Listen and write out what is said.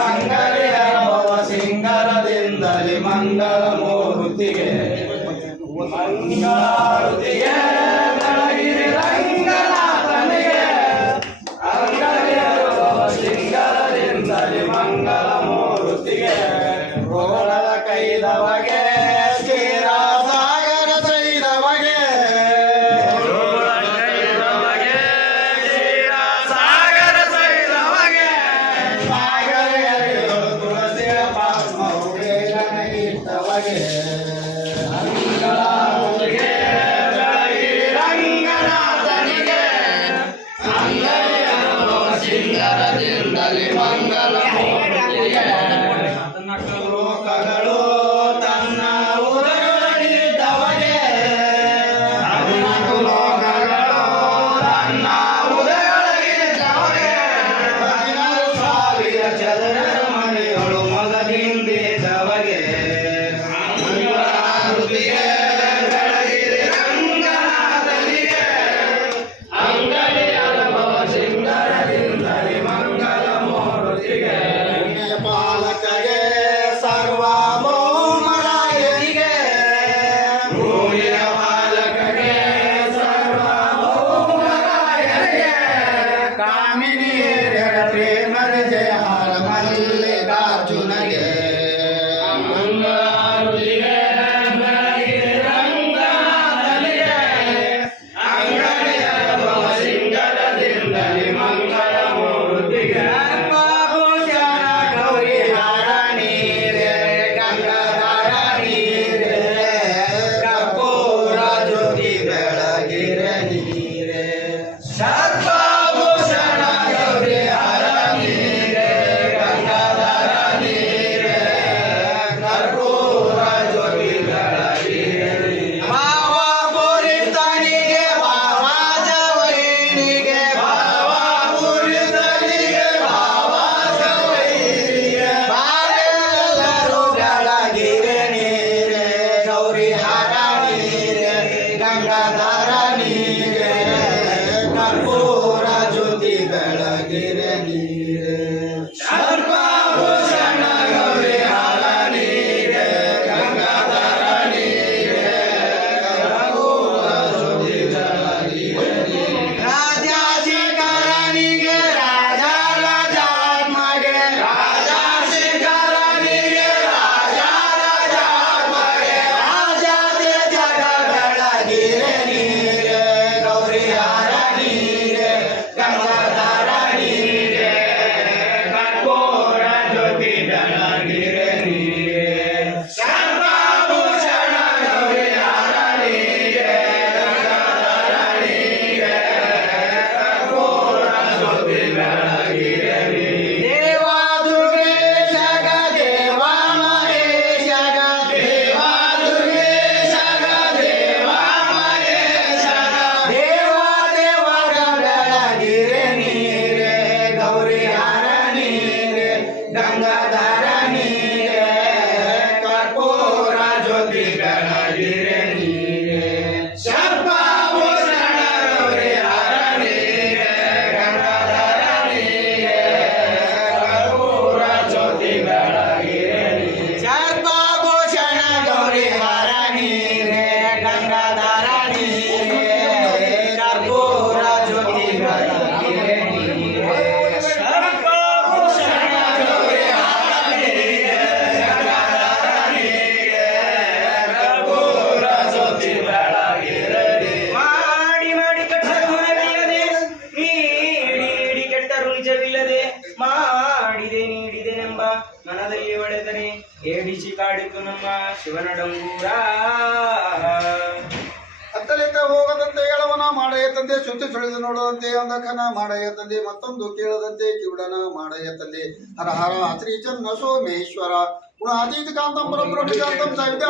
ಅಂಗನೆಯ ಭವ ಸಿಂಗರದಿಂದಲೇ ಮಂಗಳ ಮೂರ್ತಿಗೆ ಮಂಗಳಾರತಿ Bacalao. ಧರಣಿ ಕರ್ಪೂರ ಜ್ಯೋತಿ ಬೆಳಗಿರ गंगाधर ಕರ್ತನೆ ಏಡಿಸಿ ಕಾಡಿತು ನಮ್ಮ ಶಿವನ ಡಂಗೂರ ಅತ್ತಲಿಂದ ಹೋಗದಂತೆ ಹೇಳವನ ಮಾಡಯ ತಂದೆ ಸುತ್ತಿ ಸುಳಿದು ನೋಡದಂತೆ ಅಂದಕನ ಮಾಡಯ ತಂದೆ, ಮತ್ತೊಂದು ಕೇಳದಂತೆ ಕಿವುಡನ ಮಾಡಯ ತಂದೆ. ಹರ ಹರ ಶ್ರೀ ಚನ್ನ ಸೋಮೇಶ್ವರ ಗುಣಾತೀತ ಕಾಂತಂ ಪರಬ್ರಹ್ಮಕಾಂತಂ ಸವಿತಾ